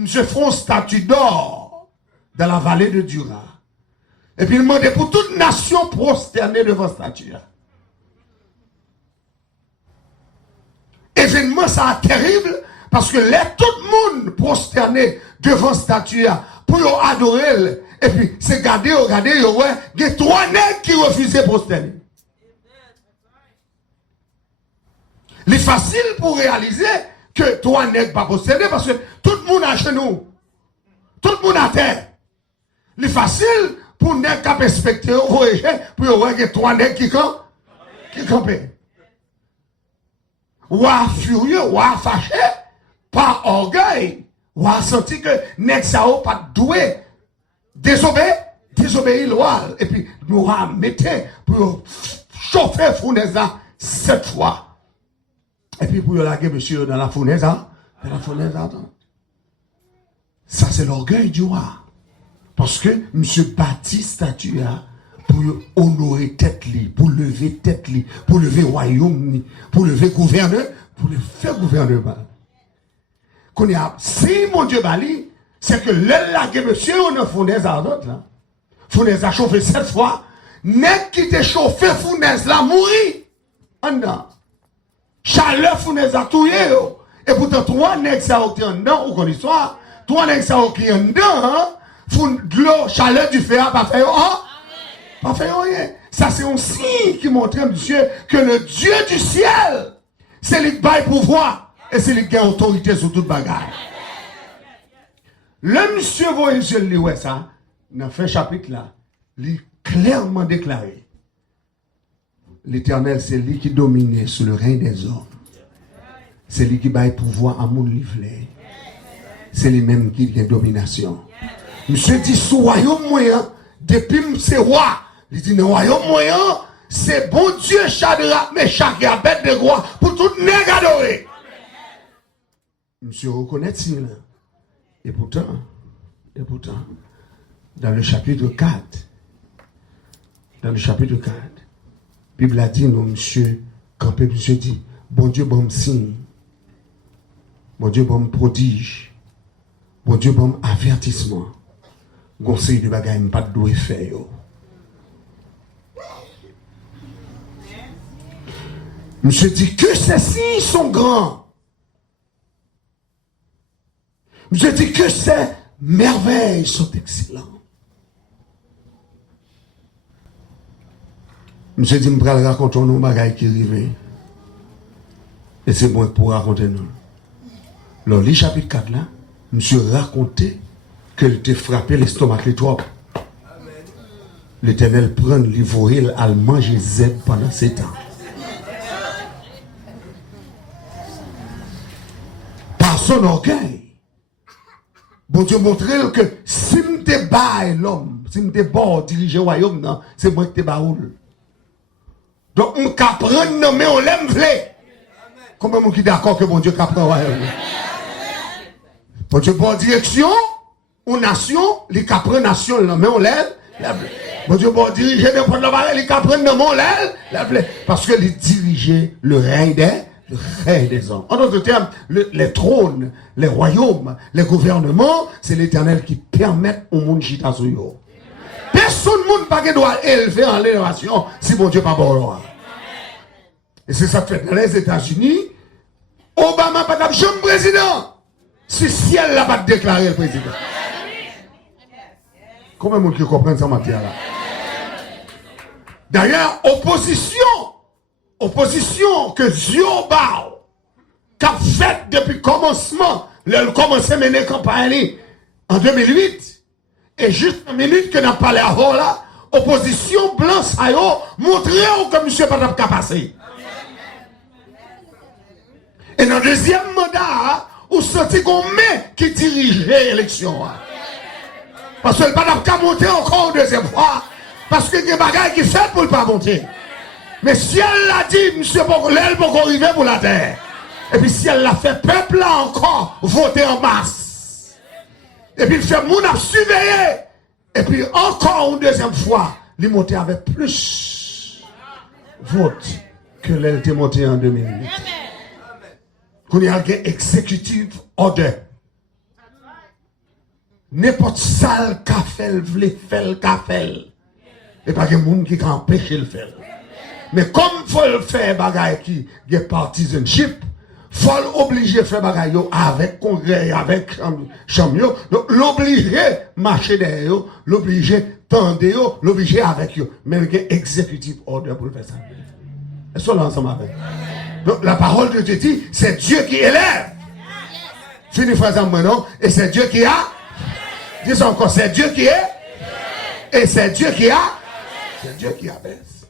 monsieur fait une statue d'or dans la vallée de Dura. Et puis il demandait pour toute nation prosternée devant la statue. Événement ça terrible parce que tout le monde prosterné devant la statue pour adorer. Et puis c'est garder, ouais, il y a 3 nègres qui refusaient de prosterner. Il est facile pour réaliser que 3 nègres pas prosterner parce que tout le monde a chez nous. Tout le monde a terre. Il est facile pour nègres qui respecter pour voir que 3 nègres qui campent. Ou à furieux, ou à fâché, par orgueil, ou à senti que nègres ça pas doué, désobéir loi. Et puis nous mettons pour chauffer fournaise 7 fois. Et puis pour laguer monsieur dans la fournaise, ça c'est l'orgueil du roi. Parce que monsieur bâtit statue pour honorer tête li, pour lever tête li, pour lever royaume li, pour lever gouverneur, pour le faire gouvernement. Qu'on y a, si mon Dieu bali, c'est que laguer monsieur on a fournaise ardente là. Fournaise a chauffé 7 fois, net qui te chauffé fournaise là mourit. Non. Chaleur fournaise a touillé. Et pourtant, 3 nègres ça qui en dedans, ou qu'on histoire, 3 nègres ça qui en dedans, de l'eau, chaleur du feu, pas fait pas fait rien. Ça c'est un signe qui montre, monsieur, que le Dieu du ciel, c'est lui qui baille pouvoir, et c'est lui qui a autorité sur toute bagarre. Le monsieur voyez, je lis, ouais, ça, dans le chapitre là, il clairement déclaré. L'Éternel, c'est lui qui domine sur le règne des hommes. C'est lui qui baille pouvoir à mon livre. C'est lui-même qui a domination. Monsieur dit, sous royaume moyen, depuis c'est roi. Il dit, le royaume moyen, c'est bon Dieu, Shadrach, Meshach et Abednego, pour tout nègre adoré. Monsieur reconnaît ça. Et pourtant, dans le chapitre 4, Bible a dit, non, monsieur, campé, monsieur dit, bon Dieu, bon signe, bon Dieu, bon prodige, bon Dieu, bon avertissement, conseil de bagaille, pas de doué faire. Monsieur dit que ces signes sont grands. Monsieur dit que ces merveilles sont excellentes. Monsieur dit, je vais raconter nos bagailles qui arrivent. Et c'est bon pour raconter nous. Dans le chapitre 4 là, monsieur racontait qu'il était frappé l'estomac les trop. L'Éternel prend l'ivoire à manger zèbre pendant 7 ans. Par son orgueil, bon Dieu montrait que si je te bats l'homme, si je te bats diriger le royaume, c'est moi qui te bats. Donc, on peut prendre, mais on l'aime. Comment on est d'accord que bon Dieu peut prendre le royaume? Bon Dieu, bonne direction, aux nations, les peut prendre nation, mais on l'aime. Bon Dieu, bon diriger n'importe le baril, les peut prendre, mais on l'aime. Parce que les diriger le règne des hommes. En d'autres termes, les trônes, les royaumes, les gouvernements, c'est l'Éternel qui permet au monde chita sur eux. Personne ne doit élever en l'élévation si mon Dieu n'est pas bon. Et c'est ça que fait dans les États-Unis. Obama n'a pas de chambre président. Si ciel n'a pas déclaré le président. Comment est-ce que vous comprenez ça matière là? D'ailleurs, opposition que Dieu qu'a fait depuis le commencement, le commencé à mener campagne en 2008. Et juste une minute que nous avons parlé avant là, opposition blanche à eux, montrer que M. Patap a passé. Et dans le deuxième mandat, vous sentez qu'on met qui dirigeait l'élection. Parce que le Patap a monté encore une deuxième fois, parce que il y a des bagages qui fait pour ne pas monter. Mais si elle l'a dit, M. L'aile pour arriver pour la terre. Et puis si elle l'a fait, peuple là encore voter en masse. Et puis il fait moun a surveillé. Et puis encore une deuxième fois, il est monté avec plus vote que l'aile était montée en 2008. Qu'on y a un exécutif order. n'importe sale café, vle faire le café. Et pas de monde qui empêche le faire. Mais comme il faut le faire, bagay qui est partisanship, il faut l'obliger à faire bagay avec congrès, avec chambre. Donc l'obliger marcher derrière, l'obliger tendre, l'obliger avec eux. Mais il y a executive order pour faire ça. Est-ce que l'ensemble avec? Donc la parole de Dieu dit, c'est Dieu qui élève. Fini phrase en maintenant, et c'est Dieu qui a. Dis encore, c'est Dieu qui est. Et c'est Dieu qui a. C'est Dieu qui abaisse.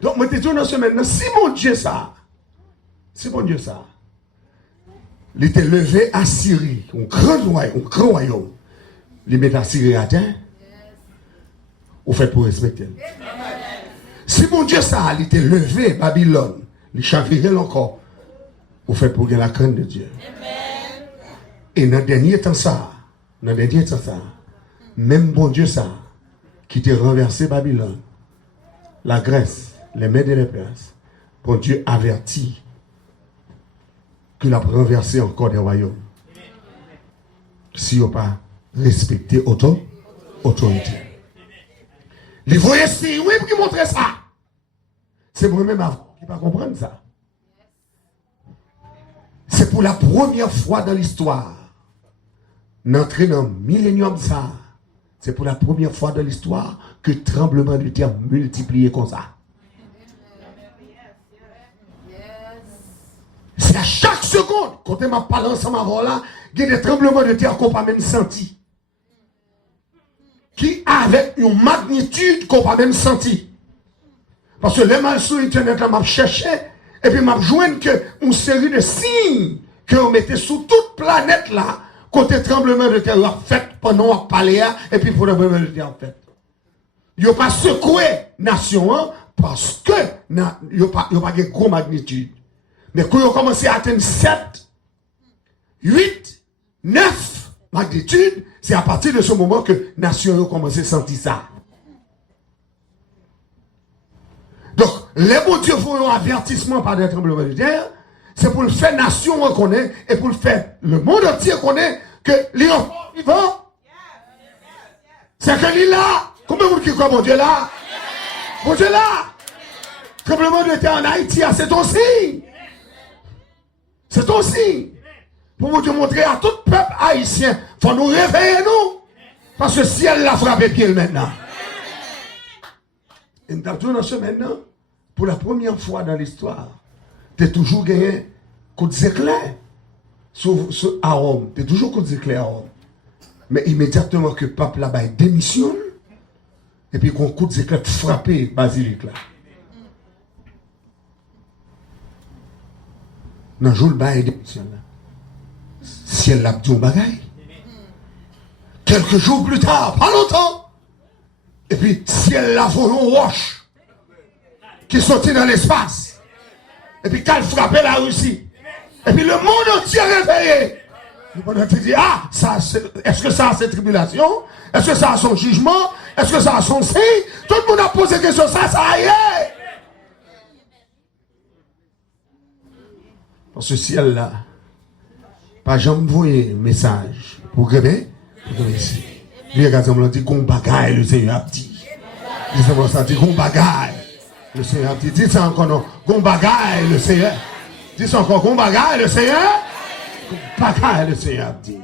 Donc, moi, je te dis dans ce maintenant, si mon Dieu ça, il était levé à Syrie, un grand royaume, il met à Syrie à terre, ou fait pour respecter. Si mon Dieu ça, il était levé à Babylone, il chavirait encore, ou fait pour gagner la crainte de Dieu. Et dans le dernier temps ça, même bon Dieu ça, qui t'a renversé Babylone, la Grèce, les Mèdes et les Perses, bon Dieu avertit qu'il a renversé encore des royaumes. Si on n'a pas respecté autorité. Les voyez si, oui, pour qui montrer ça. C'est moi-même avant qui ne pas comprendre ça. C'est pour la première fois dans l'histoire, d'entrer dans le millénium ça, c'est pour la première fois dans l'histoire que le tremblement de terre multiplié comme ça. C'est à chaque seconde, quand on m'a parlé ensemble avant là, il y a des tremblements de terre qu'on n'a pas même senti. Qui avec une magnitude qu'on n'a pas même senti. Parce que les mal sur Internet, là, m'a cherché, et puis m'a joint que une série de signes qu'on mettait sur toute planète là, côté tremblement de terre a fait pendant qu'on parlait, et puis pour le tremblement de terre fait. Il n'y a pas secoué nation hein, parce que il n'y a pas de gros magnitude. Mais quand ils ont commencé à atteindre 7, 8, 9 magnitudes, c'est à partir de ce moment que les nations ont commencé à sentir ça. Donc, les bons dieux font un avertissement par des tremblements de terre, c'est pour le faire nation reconnaître et pour le faire le monde entier reconnaît que les enfants vivants, c'est que l'île là, combien de monde qui croit mon Dieu là? Mon Dieu là! Tremblement de terre en Haïti, c'est ton signe. C'est ton signe. Pour vous montrer à tout peuple haïtien, il faut nous réveiller nous. Parce que si elle l'a frappé pied maintenant. Et nous avons dans ce maintenant, pour la première fois dans l'histoire, tu as toujours gagné coup d'éclair sur à Rome. Tu as toujours coup d'éclair à Rome. Mais immédiatement que le pape là-bas démissionne, et puis qu'on coup d'éclair frappé basilique là. Dans le jour le bail démissionne là. Si elle l'a dit au bagaille. Quelques jours plus tard, pas longtemps. Et puis, si elle l'a volé au roche, qui sortit dans l'espace. Et puis, qu'elle frappait la Russie. Et puis, le monde entier réveillé. Le monde entier dit, ah, est-ce que ça a ses tribulations? Est-ce que ça a son jugement? Est-ce que ça a son signe? Tout le monde a posé des questions, ça y est. Parce que si elle l'a, pas jamais envoyé message pour gagner, ici. Lui, regarde, dit qu'on bagaille, le Seigneur a dit. Il dit qu'on bagaille, le Seigneur a dit. Dis ça encore, non. Qu'on bagaille, le Seigneur. Dis ça encore, qu'on bagaille, le Seigneur. Qu'on bagaille, le Seigneur a dit.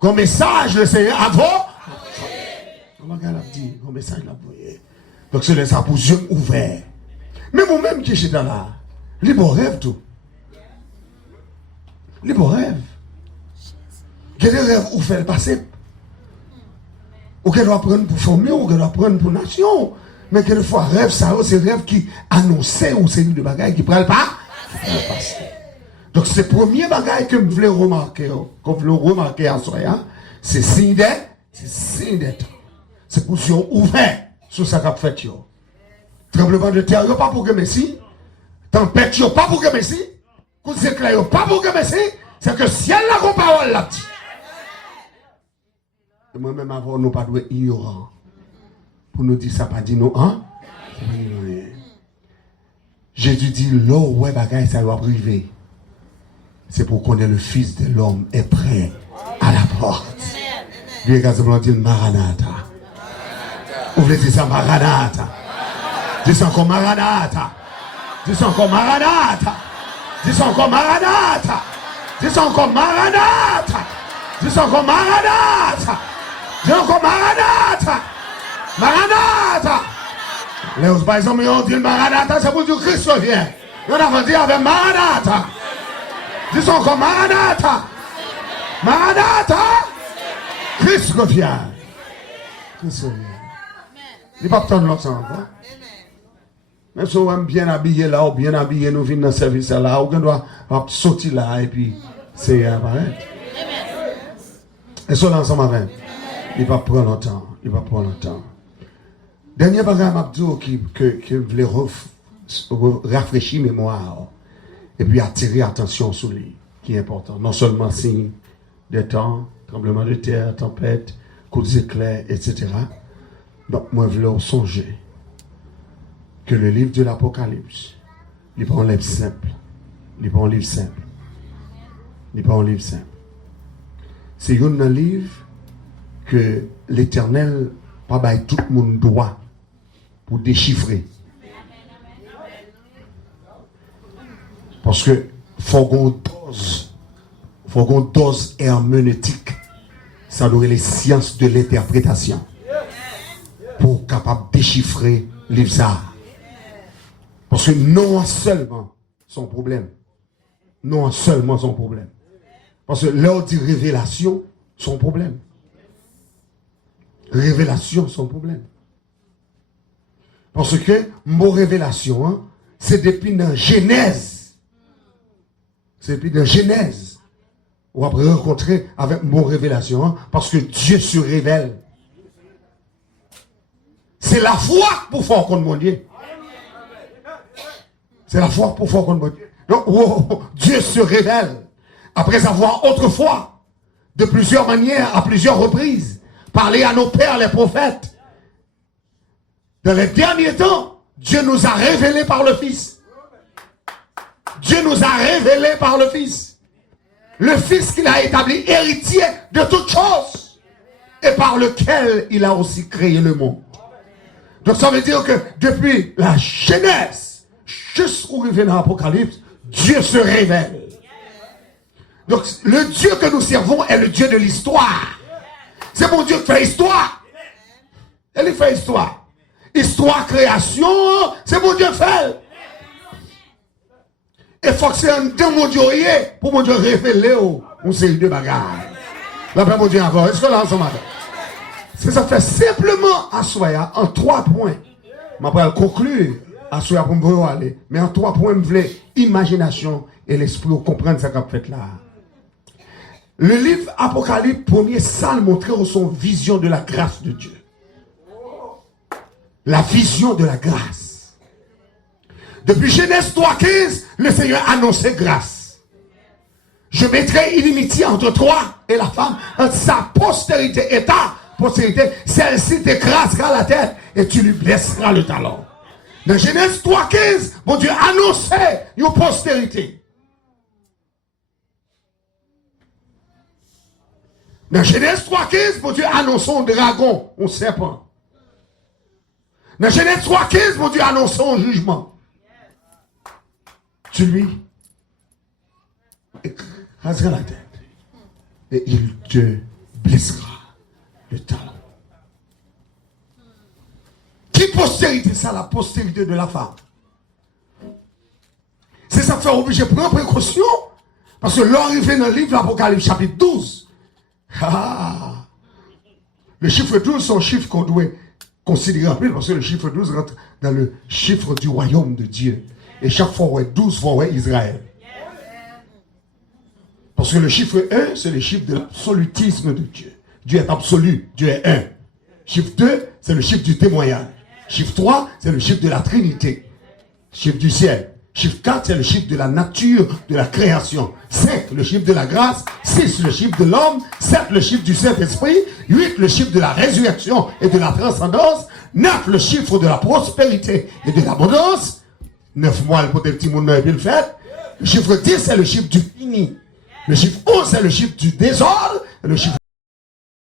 Qu'on message, le Seigneur a dit. Qu'on bagaille, a dit. Qu'on message, l'a envoyé. Donc, c'est les pour yeux ouverts. Mais moi-même qui suis dans là, les bons rêves, tout. Les bons rêves. Quel est le rêve où faire le passé? Ou qu'elle doit prendre pour former, ou qu'elle doit prendre pour nation. Mais quelquefois, rêve, ça, c'est rêve qui annonçait ou c'est de bagaille qui ne prend pas. Donc, c'est le premier bagaille que je voulais remarquer, à soi, c'est signe d'être. C'est pour si on ouvert sur sa cap fait. Tremblement de terre, pas pour que Messi. Tempête, pas pour que Messi. Coup d'éclair, pas pour que Messi. C'est que si elle n'a pas parole là, moi-même avant, nous ne pas ignorants. Pour nous dire ça, pas dit non, hein? Jésus dit, l'eau, ouais, bagaille, ça va priver. C'est pour qu'on ait le Fils de l'homme est prêt à la porte. Lui, quasiment dit Maranatha. Vous voulez dire ça, Maranatha? Dis encore Maranatha. Dis encore Maranatha. Dis encore Maranatha. Dis encore Maranatha. Dis encore Maranatha. Dis encore Maranatha. Maranatha. Les autres, par exemple, on dit Maranatha, c'est pour dire Christ revient. On a dit avec Maranatha. Dis encore Maranatha. Maranatha. Christ revient. Christ revient. Il n'est pas besoin de l'autre encore. Même si on est bien habillé là, ou bien habillé, nous venons dans le service là, ou on doit sortir là, et puis c'est apparaître. Et cela ensemble avec. Il va prendre longtemps. Il va prendre longtemps. Dernier bagage Mabdou qui voulait rafraîchir mémoire et puis attirer attention sur lui, qui est important. Non seulement signe des temps, tremblement de terre, tempête, coups d'éclairs, etc. Donc, moi, je voulais songer que le livre de l'Apocalypse, il n'est pas un livre simple. Il n'est pas un livre simple. Il n'est pas un livre simple. C'est un livre que l'Éternel pas bail tout le monde droit pour déchiffrer. Parce que faut qu'on dose herméneutique. Ça doit être les sciences de l'interprétation pour capable déchiffrer livre ça. Parce que non seulement son problème. Non seulement son problème. Parce que l'heure dit révélation, son problème. Révélation, son problème. Parce que mot révélation, hein, c'est depuis dans Genèse. C'est depuis dans Genèse. On va rencontrer avec mot révélation, hein, parce que Dieu se révèle. C'est la foi pour faire contre mon Dieu. C'est la foi pour faire contre mon Dieu. Donc, oh, Dieu se révèle. Après avoir autrefois, de plusieurs manières, à plusieurs reprises, parlé à nos pères, les prophètes. Dans les derniers temps, Dieu nous a révélé par le Fils. Dieu nous a révélé par le Fils. Le Fils qu'il a établi héritier de toutes choses. Et par lequel il a aussi créé le monde. Donc ça veut dire que depuis la Genèse, jusqu'au arrivé dans l'Apocalypse, Dieu se révèle. Donc le Dieu que nous servons est le Dieu de l'histoire. C'est mon Dieu qui fait histoire. Il fait histoire. Histoire, création, c'est mon Dieu qui fait. Et il faut que c'est un temps mon Dieu pour mon Dieu révéler une série de bagages. Là, mon Dieu encore. Est-ce que là, ensemble? C'est ça fait simplement assoya en 3 points. Je vais conclure assoya pour me aller. Mais en 3 points, je voulais imagination et l'esprit pour comprendre ce qu'on a fait là. Le livre Apocalypse, premier salle montrait son vision de la grâce de Dieu. La vision de la grâce. Depuis Genèse 3,15, le Seigneur annonçait grâce. Je mettrai inimitié entre toi et la femme, entre sa postérité et ta postérité. Celle-ci t'écrasera la tête et tu lui blesseras le talon. Dans Genèse 3,15, mon Dieu annonçait une postérité. Dans Genèse 3,15, mon Dieu annonçait un dragon, un serpent. Dans Genèse 3,15, mon Dieu annonçait un jugement. Tu lui écraseras la tête et il te blessera le talon. Qui postérité ça? La postérité de la femme. C'est ça qui fait obligé de prendre précaution. Parce que l'arrivée dans le livre de l'Apocalypse chapitre 12. Le chiffre 12, c'est un chiffre qu'on doit considérer en plus, parce que le chiffre 12 rentre dans le chiffre du royaume de Dieu. Et chaque fois, on est 12 fois, on est Israël. Parce que le chiffre 1, c'est le chiffre de l'absolutisme de Dieu. Dieu est absolu, Dieu est un. Chiffre 2, c'est le chiffre du témoignage. Chiffre 3, c'est le chiffre de la Trinité. Chiffre du ciel. Chiffre 4, c'est le chiffre de la nature, de la création. 5, le chiffre de la grâce. 6, le chiffre de l'homme. 7, le chiffre du Saint-Esprit. 8, le chiffre de la résurrection et de la transcendance. 9, le chiffre de la prospérité et de l'abondance. 9 mois pour des petits monde et puis le fait. Le chiffre 10, c'est le chiffre du fini. Le chiffre 11, c'est le chiffre du désordre. Le chiffre